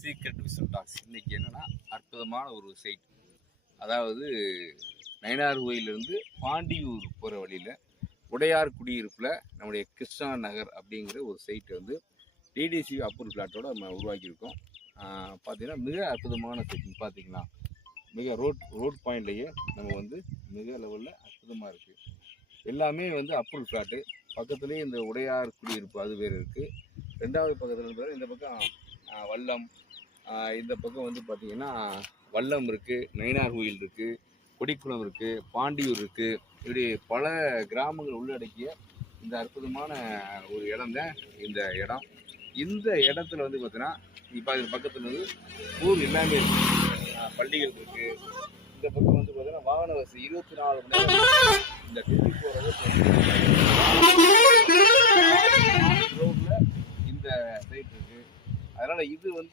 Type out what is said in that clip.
Secret vision tax. இன்னைக்கு என்னன்னா அற்புதமான ஒரு சைட். அதாவது நயினார் கோயிலிருந்து பாண்டியூர் போகிற வழியில் உடையார் குடியிருப்பில் நம்முடைய கிருஷ்ணா நகர் அப்படிங்கிற ஒரு சைட்டு வந்து டிடிசி அப்ரூவல் பிளாட்டோட நம்ம உருவாக்கியிருக்கோம். பார்த்தீங்கன்னா மிக அற்புதமான சைட். பார்த்தீங்கன்னா மிக ரோட் பாயிண்ட்லேயே நம்ம வந்து மிக லெவலில் அற்புதமாக இருக்குது. எல்லாமே வந்து அப்ரூவல் ஃப்ளாட்டு. பக்கத்துலேயே இந்த உடையார் குடியிருப்பு அது வேறு இருக்குது. ரெண்டாவது பக்கத்தில் இந்த பக்கம் வல்லம், இந்த பக்கம் வந்து பார்த்திங்கன்னா வல்லம் இருக்குது, நயினார் கோயில் இருக்குது, கொடிக்குளம் இருக்குது, பாண்டியூர் இருக்குது. இப்படி பல கிராமங்கள் உள்ளடக்கிய இந்த அற்புதமான ஒரு இடம் தான் இந்த இடம். இந்த இடத்துல வந்து பார்த்தீங்கன்னா இப்போ அது பக்கத்தில் வந்து ஊர் எல்லாமே இருக்குது. பள்ளிகள் இருக்குது. இந்த பக்கம் வந்து பார்த்தீங்கன்னா வாகன வசதி 24 மணி நேரம் இந்த 24 ரோட்ல இந்த சைட் இருக்குது. அதனால் இது வந்து